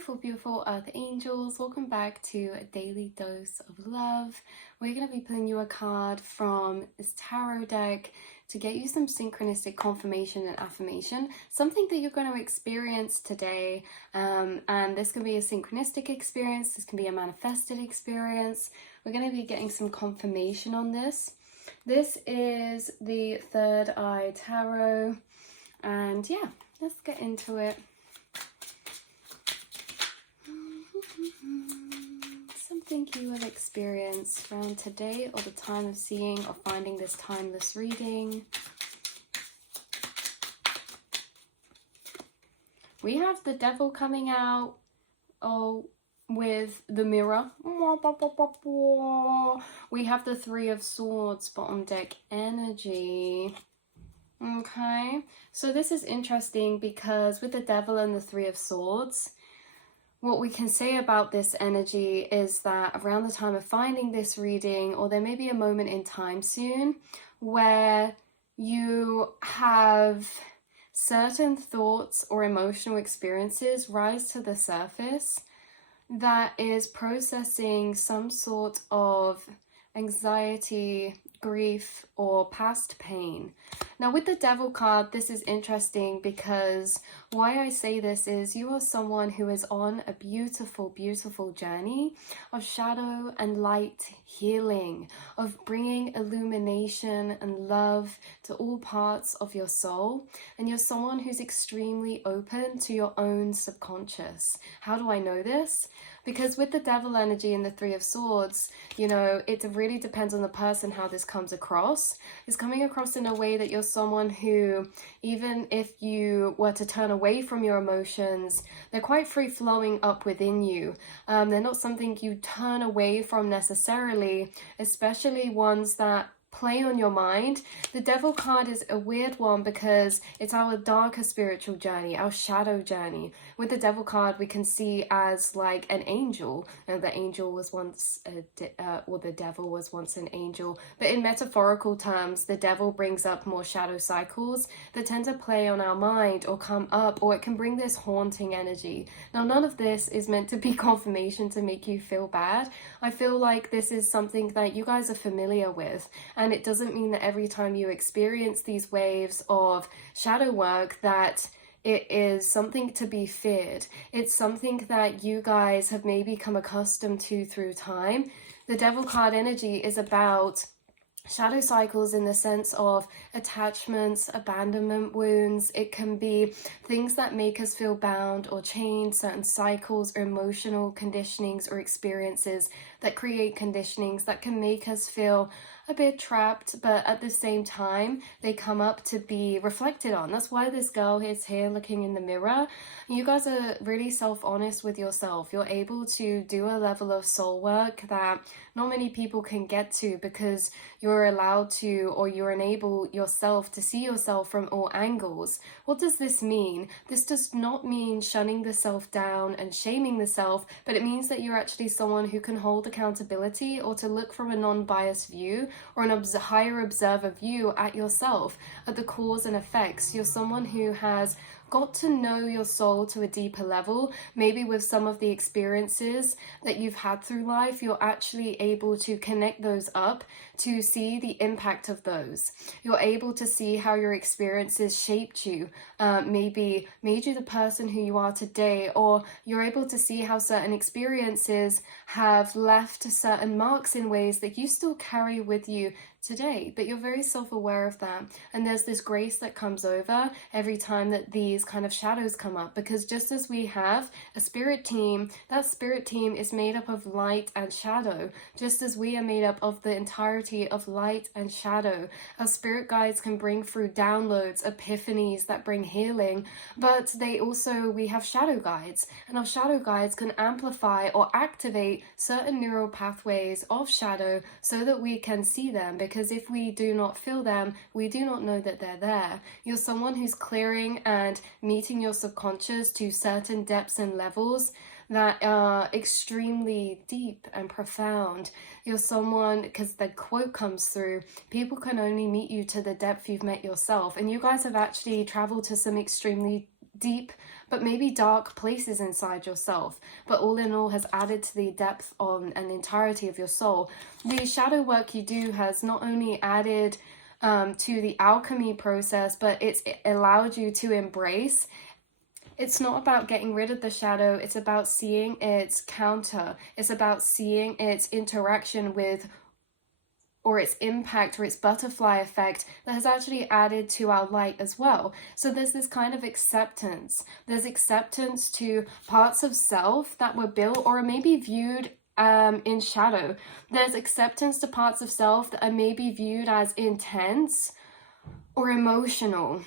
Beautiful, beautiful Earth Angels. Welcome back to a daily dose of love. We're going to be pulling you a card from this tarot deck to get you some synchronistic confirmation and affirmation, something that you're going to experience today. And this can be a synchronistic experience, this can be a manifested experience. We're going to be getting some confirmation on this. This is the Third Eye Tarot, and yeah, let's get into it. Something you have experienced around today or the time of seeing or finding this timeless reading. We have the Devil coming out with the Mirror. We have the Three of Swords, bottom deck energy. Okay, so this is interesting because with the Devil and the Three of Swords, what we can say about this energy is that around the time of finding this reading, or there may be a moment in time soon where you have certain thoughts or emotional experiences rise to the surface that is processing some sort of anxiety, grief, or past pain. Now with the Devil card, this is interesting because why I say this is you are someone who is on a beautiful, beautiful journey of shadow and light healing, of bringing illumination and love to all parts of your soul. And you're someone who's extremely open to your own subconscious. How do I know this? Because with the Devil energy and the Three of Swords, you know, it really depends on the person how this comes across. It's coming across in a way that you're someone who, even if you were to turn away from your emotions, they're quite free-flowing up within you. They're not something you turn away from necessarily, especially ones that play on your mind. The Devil card is a weird one because it's our darker spiritual journey, our shadow journey. With the Devil card, we can see as like an angel. The angel was once the Devil was once an angel, but in metaphorical terms, the Devil brings up more shadow cycles that tend to play on our mind or come up, or it can bring this haunting energy. Now, none of this is meant to be confirmation to make you feel bad. I feel like this is something that you guys are familiar with. And it doesn't mean that every time you experience these waves of shadow work that it is something to be feared. It's something that you guys have maybe come accustomed to through time. The Devil card energy is about shadow cycles in the sense of attachments, abandonment wounds. It can be things that make us feel bound or chained, certain cycles or emotional conditionings or experiences that create conditionings that can make us feel a bit trapped, but at the same time they come up to be reflected on. That's why this girl is here looking in the mirror. You guys are really self-honest with yourself. You're able to do a level of soul work that not many people can get to because you're allowed to, or you enable yourself to see yourself from all angles. What does this mean? This does not mean shunning the self down and shaming the self, but it means that you're actually someone who can hold accountability or to look from a non-biased view or an higher observer view at yourself, at the cause and effects. You're someone who has got to know your soul to a deeper level. Maybe with some of the experiences that you've had through life, you're actually able to connect those up to see the impact of those. You're able to see how your experiences shaped you, maybe made you the person who you are today, or you're able to see how certain experiences have left certain marks in ways that you still carry with you today, but you're very self-aware of that. And there's this grace that comes over every time that these kind of shadows come up, because just as we have a spirit team, that spirit team is made up of light and shadow, just as we are made up of the entirety of light and shadow. Our spirit guides can bring through downloads, epiphanies that bring healing, but we have shadow guides, and our shadow guides can amplify or activate certain neural pathways of shadow so that we can see them, because if we do not feel them, we do not know that they're there. You're someone who's clearing and meeting your subconscious to certain depths and levels that are extremely deep and profound. You're someone, because the quote comes through, people can only meet you to the depth you've met yourself. And you guys have actually traveled to some extremely deep but maybe dark places inside yourself, but all in all has added to the depth on and entirety of your soul. The shadow work you do has not only added to the alchemy process, but it's allowed you to embrace. It's not about getting rid of the shadow, it's about seeing its counter. It's about seeing its interaction with, or its impact, or its butterfly effect that has actually added to our light as well. So there's this kind of acceptance. There's acceptance to parts of self that were built or are maybe viewed in shadow. There's acceptance to parts of self that are maybe viewed as intense or emotional.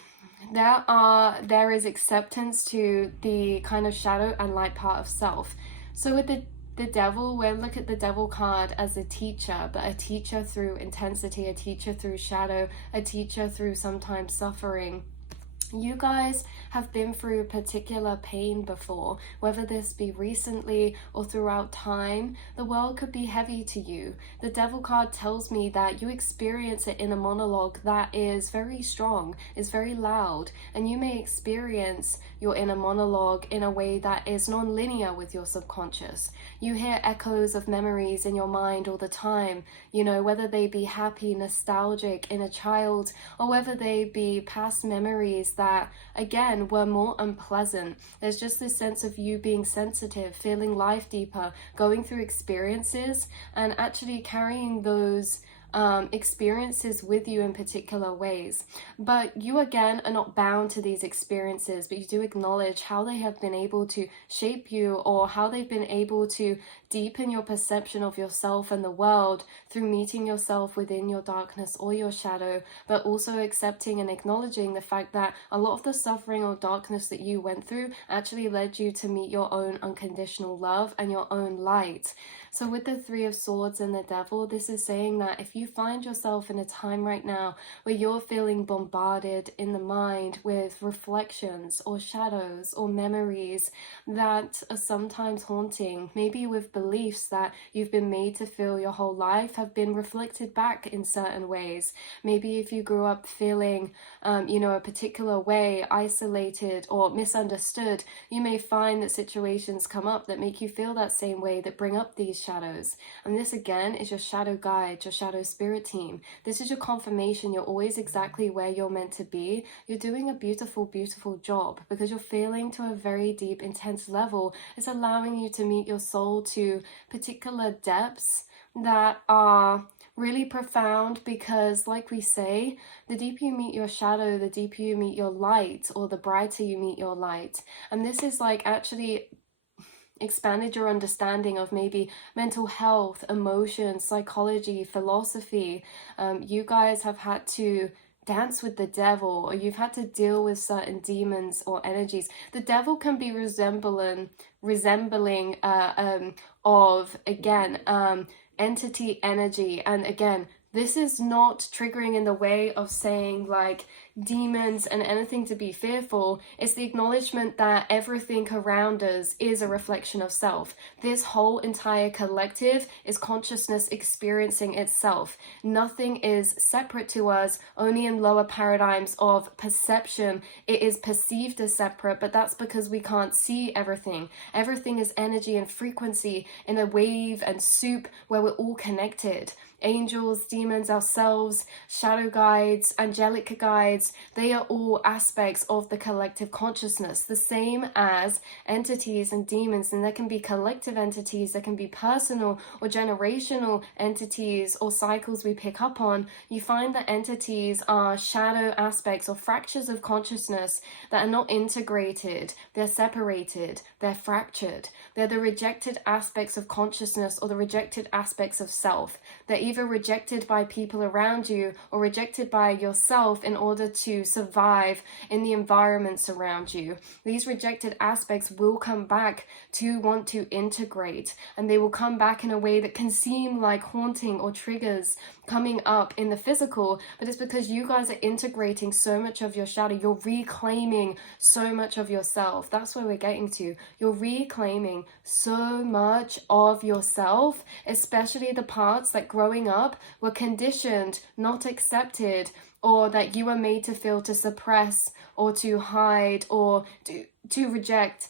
There is acceptance to the kind of shadow and light part of self. So with the devil, we'll look at the devil card as a teacher, but a teacher through intensity, a teacher through shadow, a teacher through sometimes suffering. You guys have been through particular pain before, whether this be recently or throughout time. The world could be heavy to you. The devil card tells me that you experience it in a monologue that is very strong, is very loud, and you may experience your inner monologue in a way that is non-linear with your subconscious. You hear echoes of memories in your mind all the time, you know, whether they be happy, nostalgic, inner child, or whether they be past memories that, again, were more unpleasant. There's just this sense of you being sensitive, feeling life deeper, going through experiences, and actually carrying those experiences with you in particular ways. But you, again, are not bound to these experiences, but you do acknowledge how they have been able to shape you, or how they've been able to deepen your perception of yourself and the world through meeting yourself within your darkness or your shadow, but also accepting and acknowledging the fact that a lot of the suffering or darkness that you went through actually led you to meet your own unconditional love and your own light. So with the Three of Swords and the Devil, this is saying that if you find yourself in a time right now where you're feeling bombarded in the mind with reflections or shadows or memories that are sometimes haunting, maybe with beliefs that you've been made to feel your whole life have been reflected back in certain ways. Maybe if you grew up feeling, a particular way, isolated or misunderstood, you may find that situations come up that make you feel that same way, that bring up these shadows. And this, again, is your shadow guide, your shadow spirit team. This is your confirmation you're always exactly where you're meant to be. You're doing a beautiful, beautiful job because you're feeling to a very deep, intense level. It's allowing you to meet your soul to particular depths that are really profound, because like we say, the deeper you meet your shadow, the deeper you meet your light, or the brighter you meet your light. And this is like actually expanded your understanding of maybe mental health, emotions, psychology, philosophy. You guys have had to dance with the devil, or you've had to deal with certain demons or energies. The devil can be resembling of, again, entity energy. And again, this is not triggering in the way of saying like demons and anything to be fearful. It's the acknowledgement that everything around us is a reflection of self. This whole entire collective is consciousness experiencing itself. Nothing is separate to us, only in lower paradigms of perception it is perceived as separate, but that's because we can't see everything. Everything is energy and frequency in a wave and soup where we're all connected. Angels, demons, ourselves, shadow guides, angelic guides, they are all aspects of the collective consciousness, the same as entities and demons. And there can be collective entities, there can be personal or generational entities or cycles we pick up on. You find that entities are shadow aspects or fractures of consciousness that are not integrated, they're separated, they're fractured. They're the rejected aspects of consciousness or the rejected aspects of self. They're either rejected by people around you or rejected by yourself in order to survive in the environments around you. These rejected aspects will come back to want to integrate, and they will come back in a way that can seem like haunting or triggers coming up in the physical, but it's because you guys are integrating so much of your shadow. You're reclaiming so much of yourself. That's where we're getting to. You're reclaiming so much of yourself, especially the parts that growing up were conditioned, not accepted, or that you were made to feel to suppress or to hide or to reject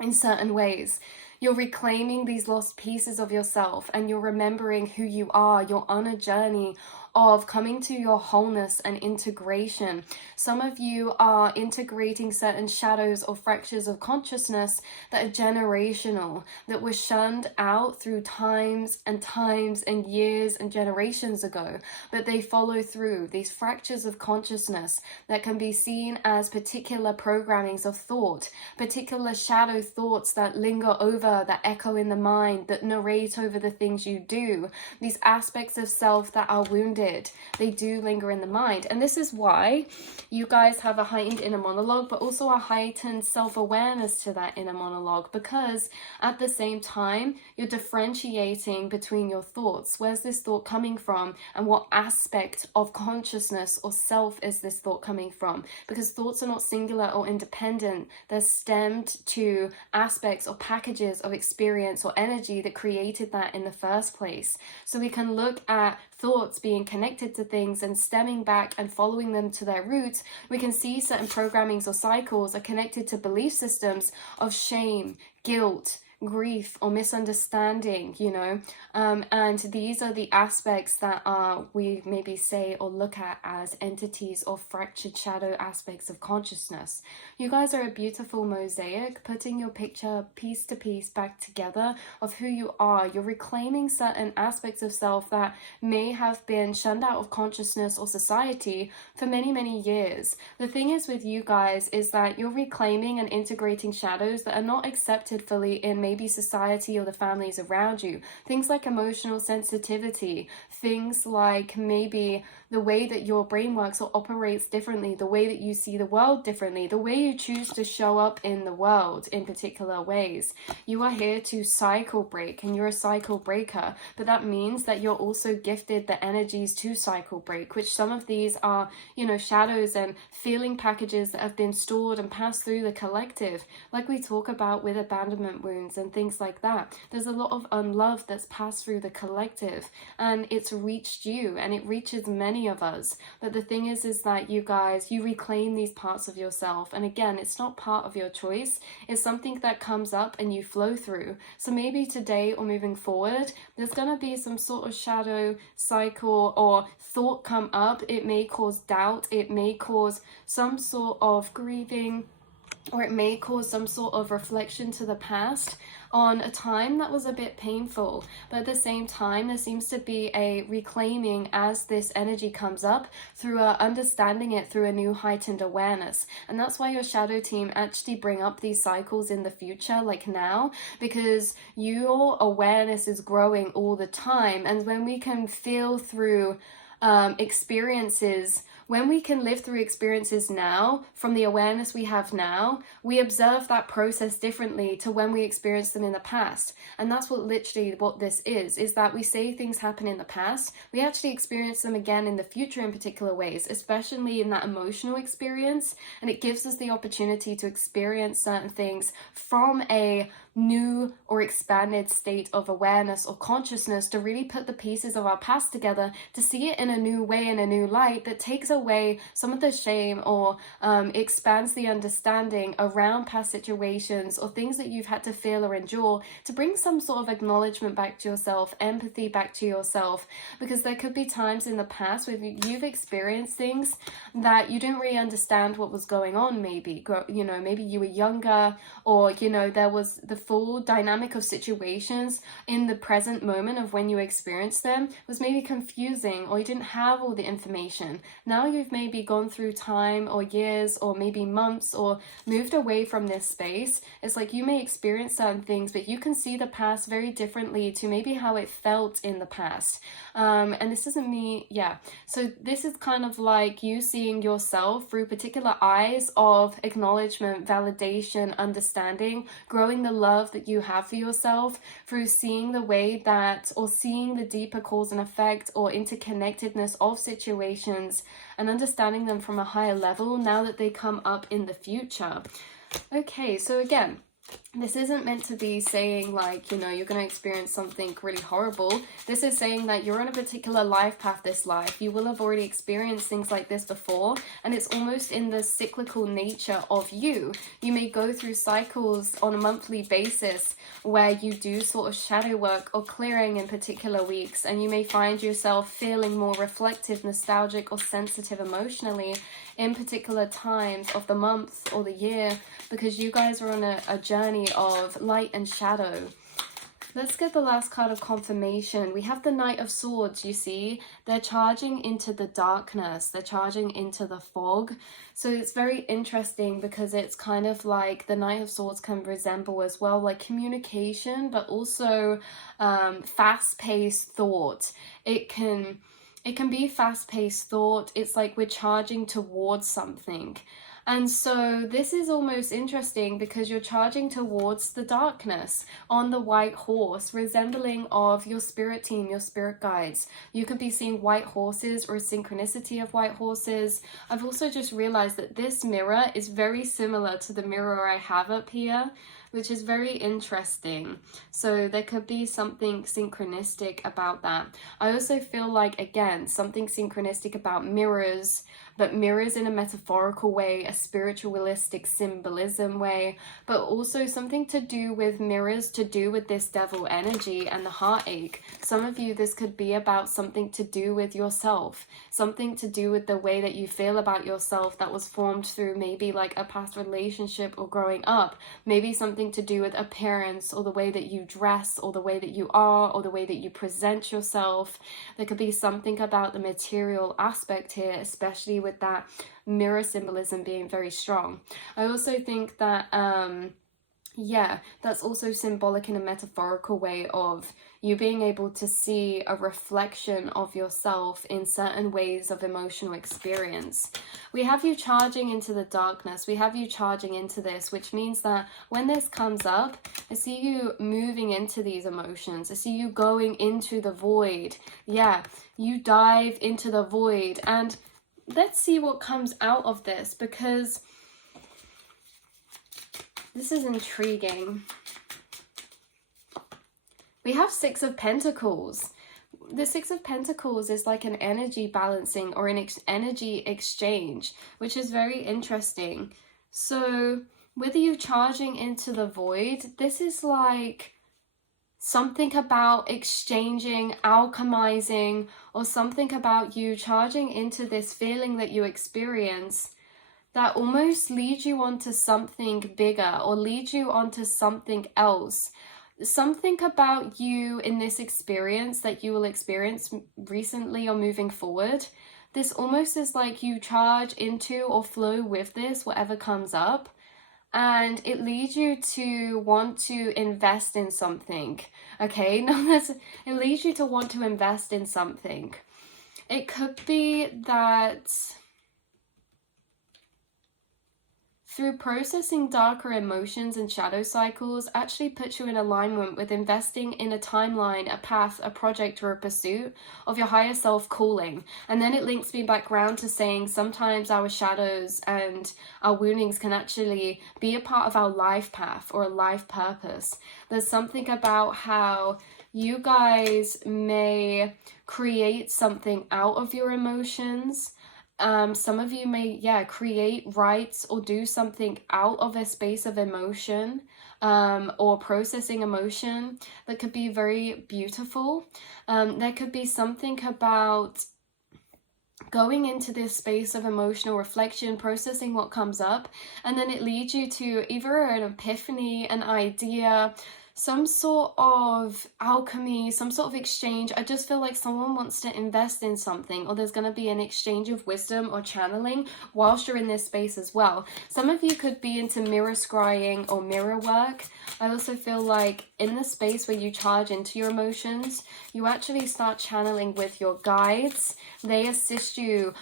in certain ways. You're reclaiming these lost pieces of yourself, and you're remembering who you are. You're on a journey of coming to your wholeness and integration. Some of you are integrating certain shadows or fractures of consciousness that are generational, that were shunned out through times and years and generations ago, but they follow through. These fractures of consciousness that can be seen as particular programmings of thought, particular shadow thoughts that linger over, that echo in the mind, that narrate over the things you do. These aspects of self that are wounded, they do linger in the mind. And this is why you guys have a heightened inner monologue, but also a heightened self-awareness to that inner monologue, because at the same time you're differentiating between your thoughts. Where's this thought coming from, and what aspect of consciousness or self is this thought coming from? Because thoughts are not singular or independent. They're stemmed to aspects or packages of experience or energy that created that in the first place. So we can look at thoughts being connected to things and stemming back and following them to their roots. We can see certain programmings or cycles are connected to belief systems of shame, guilt, grief, or misunderstanding, and these are the aspects that we maybe say or look at as entities or fractured shadow aspects of consciousness. You guys are a beautiful mosaic, putting your picture piece to piece back together of who you are. You're reclaiming certain aspects of self that may have been shunned out of consciousness or society for many, many years. The thing is with you guys is that you're reclaiming and integrating shadows that are not accepted fully in maybe society or the families around you. Things like emotional sensitivity, things like maybe the way that your brain works or operates differently, the way that you see the world differently, the way you choose to show up in the world in particular ways. You are here to cycle break, and you're a cycle breaker, but that means that you're also gifted the energies to cycle break, which some of these are, shadows and feeling packages that have been stored and passed through the collective, like we talk about with abandonment wounds and things like that. There's a lot of unlove that's passed through the collective, and it's reached you, and it reaches many of us. But the thing is that you guys, you reclaim these parts of yourself, and again, it's not part of your choice. It's something that comes up and you flow through. So maybe today or moving forward, there's going to be some sort of shadow cycle or thought come up. It may cause doubt, it may cause some sort of grieving, or it may cause some sort of reflection to the past on a time that was a bit painful. But at the same time, there seems to be a reclaiming as this energy comes up through understanding it through a new heightened awareness. And that's why your shadow team actually bring up these cycles in the future, like now, because your awareness is growing all the time. And when we can feel through experiences, when we can live through experiences now from the awareness we have now, we observe that process differently to when we experienced them in the past. And that's what this is that we say things happen in the past, we actually experience them again in the future in particular ways, especially in that emotional experience. And it gives us the opportunity to experience certain things from a new or expanded state of awareness or consciousness, to really put the pieces of our past together, to see it in a new way, in a new light that takes away some of the shame or expands the understanding around past situations or things that you've had to feel or endure, to bring some sort of acknowledgement back to yourself, empathy back to yourself. Because there could be times in the past where you've experienced things that you didn't really understand what was going on. Maybe maybe you were younger, or there was the full dynamic of situations in the present moment of when you experienced them was maybe confusing, or you didn't have all the information. Now you've maybe gone through time or years or maybe months or moved away from this space. It's like you may experience certain things, but you can see the past very differently to maybe how it felt in the past. And this isn't me, so this is kind of like you seeing yourself through particular eyes of acknowledgement, validation, understanding, growing the love that you have for yourself through seeing the way that, or seeing the deeper cause and effect or interconnectedness of situations and understanding them from a higher level now that they come up in the future. Okay, so again, This isn't meant to be saying like, you know, you're going to experience something really horrible. This is saying that you're on a particular life path this life. You will have already experienced things like this before, and it's almost in the cyclical nature of you. You may go through cycles on a monthly basis where you do sort of shadow work or clearing in particular weeks, and you may find yourself feeling more reflective, nostalgic, or sensitive emotionally in particular times of the month or the year, because you guys are on a journey of light and shadow. Let's get the last card of confirmation. We have the Knight of Swords, you see. They're charging into the darkness. They're charging into the fog. So it's very interesting because it's kind of like the Knight of Swords can resemble as well like communication, but also fast-paced thought. It can be fast-paced thought. It's like we're charging towards something. And so this is almost interesting because you're charging towards the darkness on the white horse, resembling of your spirit team, your spirit guides. You could be seeing white horses or a synchronicity of white horses. I've also just realized that this mirror is very similar to the mirror I have up here, which is very interesting. So there could be something synchronistic about that. I also feel like, again, something synchronistic about mirrors, but mirrors in a metaphorical way, a spiritualistic symbolism way, but also something to do with mirrors, to do with this devil energy and the heartache. Some of you, this could be about something to do with yourself, something to do with the way that you feel about yourself that was formed through maybe like a past relationship or growing up, maybe something to do with appearance or the way that you dress or the way that you are or the way that you present yourself. There could be something about the material aspect here, especially with that mirror symbolism being very strong. I also think that yeah, that's also symbolic in a metaphorical way of you being able to see a reflection of yourself in certain ways of emotional experience. We have you charging into the darkness. We have you charging into this, which means that when this comes up, I see you moving into these emotions. I see you going into the void. Yeah, you dive into the void. And let's see what comes out of this, because this is intriguing. We have Six of Pentacles. The Six of Pentacles is like an energy balancing or an energy exchange, which is very interesting. So whether you're charging into the void, this is like something about exchanging, alchemizing, or something about you charging into this feeling that you experience that almost leads you onto something bigger or leads you onto something else. Something about you in this experience that you will experience recently or moving forward. This almost is like you charge into or flow with this, whatever comes up, and it leads you to want to invest in something. Okay, it leads you to want to invest in something. It could be that through processing darker emotions and shadow cycles actually puts you in alignment with investing in a timeline, a path, a project, or a pursuit of your higher self calling. And then it links me back around to saying sometimes our shadows and our woundings can actually be a part of our life path or a life purpose. There's something about how you guys may create something out of your emotions. Some of you may, create, write, or do something out of a space of emotion, or processing emotion that could be very beautiful. There could be something about going into this space of emotional reflection, processing what comes up, and then it leads you to either an epiphany, an idea, some sort of alchemy, some sort of exchange. I just feel like someone wants to invest in something, or there's going to be an exchange of wisdom or channeling whilst you're in this space as well. Some of you could be into mirror scrying or mirror work. I also feel like in the space where you charge into your emotions, you actually start channeling with your guides. They assist you.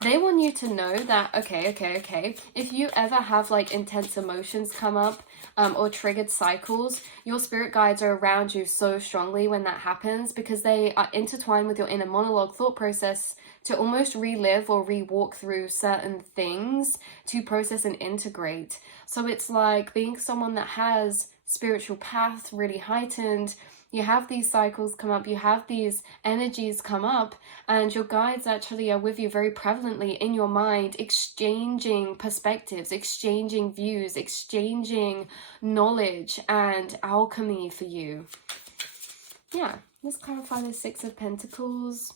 They want you to know that, okay, if you ever have like intense emotions come up, or triggered cycles, your spirit guides are around you so strongly when that happens, because they are intertwined with your inner monologue thought process to almost relive or re-walk through certain things to process and integrate. So it's like being someone that has spiritual path really heightened. You have these cycles come up, you have these energies come up, and your guides actually are with you very prevalently in your mind, exchanging perspectives, exchanging views, exchanging knowledge and alchemy for you. Yeah, let's clarify the Six of Pentacles.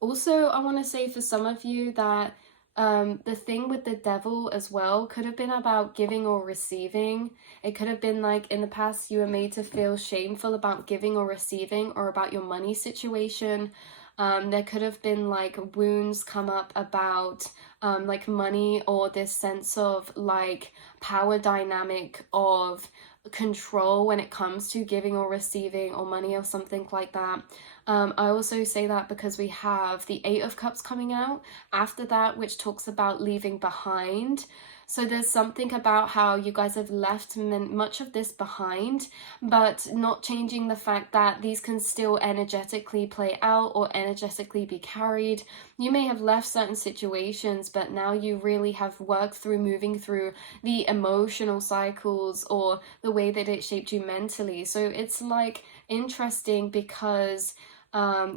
Also, I want to say for some of you that the thing with the devil as well could have been about giving or receiving. It could have been like in the past you were made to feel shameful about giving or receiving, or about your money situation. There could have been like wounds come up about like money, or this sense of like power dynamic of control when it comes to giving or receiving, or money or something like that. I also say that because we have the Eight of Cups coming out after that, which talks about leaving behind. So there's something about how you guys have left much of this behind, but not changing the fact that these can still energetically play out or energetically be carried. You may have left certain situations, but now you really have worked through moving through the emotional cycles or the way that it shaped you mentally. So it's like interesting because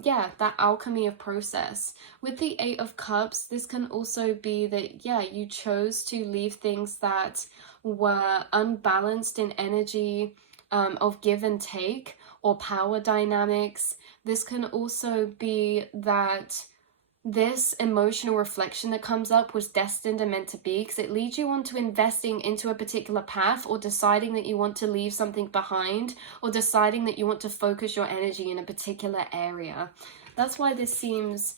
yeah, that alchemy of process. With the Eight of Cups, this can also be that, yeah, you chose to leave things that were unbalanced in energy, of give and take, or power dynamics. This can also be that this emotional reflection that comes up was destined and meant to be, because it leads you on to investing into a particular path, or deciding that you want to leave something behind, or deciding that you want to focus your energy in a particular area. That's why this seems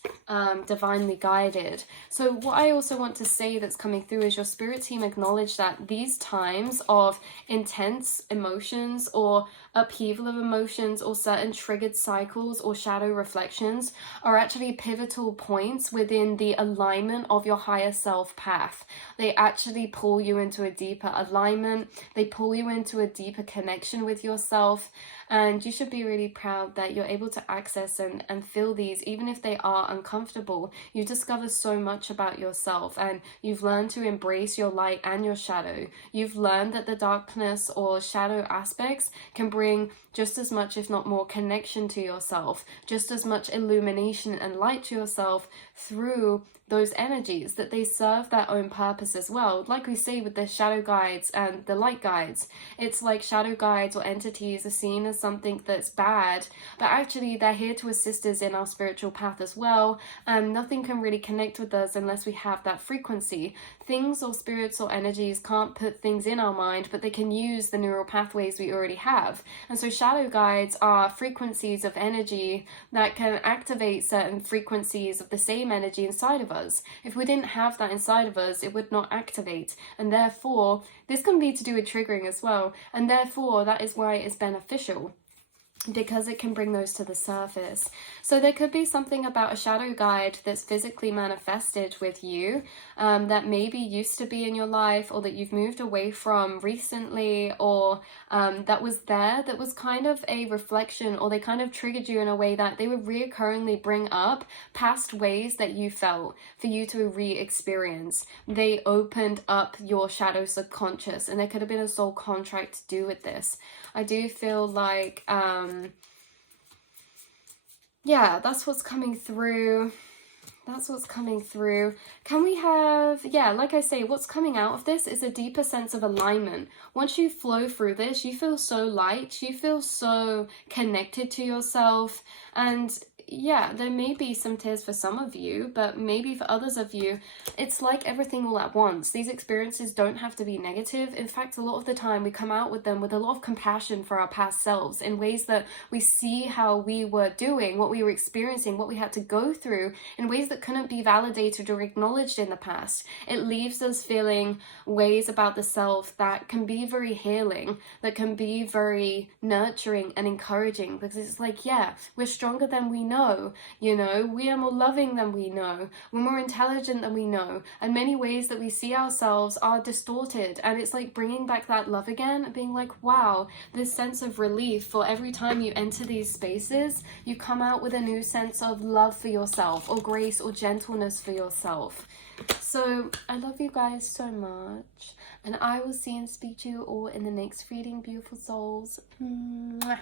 divinely guided. So what I also want to say that's coming through is your spirit team acknowledge that these times of intense emotions or upheaval of emotions, or certain triggered cycles or shadow reflections, are actually pivotal points within the alignment of your higher self path. They actually pull you into a deeper alignment. They pull you into a deeper connection with yourself. And you should be really proud that you're able to access and feel these, even if they are uncomfortable. You discover so much about yourself, and you've learned to embrace your light and your shadow. You've learned that the darkness or shadow aspects can bring just as much, if not more, connection to yourself, just as much illumination and light to yourself through those energies, that they serve their own purpose as well. Like we say with the shadow guides and the light guides, it's like shadow guides or entities are seen as something that's bad, but actually they're here to assist us in our spiritual path as well, and nothing can really connect with us unless we have that frequency. Things or spirits or energies can't put things in our mind, but they can use the neural pathways we already have. And so shadow guides are frequencies of energy that can activate certain frequencies of the same energy inside of us. If we didn't have that inside of us, it would not activate, and therefore this can be to do with triggering as well, and therefore that is why it's beneficial, because it can bring those to the surface. So there could be something about a shadow guide that's physically manifested with you, that maybe used to be in your life, or that you've moved away from recently, or that was there, that was kind of a reflection, or they kind of triggered you in a way that they would reoccurringly bring up past ways that you felt for you to re-experience. They opened up your shadow subconscious, and there could have been a soul contract to do with this. I do feel like yeah, that's what's coming through. That's what's coming through. Can we have, yeah, like I say, what's coming out of this is a deeper sense of alignment. Once you flow through this, you feel so light, you feel so connected to yourself. And yeah, there may be some tears for some of you, but maybe for others of you, it's like everything all at once. These experiences don't have to be negative. In fact, a lot of the time we come out with them with a lot of compassion for our past selves, in ways that we see how we were doing, what we were experiencing, what we had to go through, in ways that couldn't be validated or acknowledged in the past. It leaves us feeling ways about the self that can be very healing, that can be very nurturing and encouraging, because it's like, yeah, we're stronger than we know. know, you know, we are more loving than we know, we're more intelligent than we know, and many ways that we see ourselves are distorted. And it's like bringing back that love again, being like, wow, this sense of relief for every time you enter these spaces, you come out with a new sense of love for yourself, or grace or gentleness for yourself. So I love you guys so much, and I will see and speak to you all in the next reading, beautiful souls. Mwah.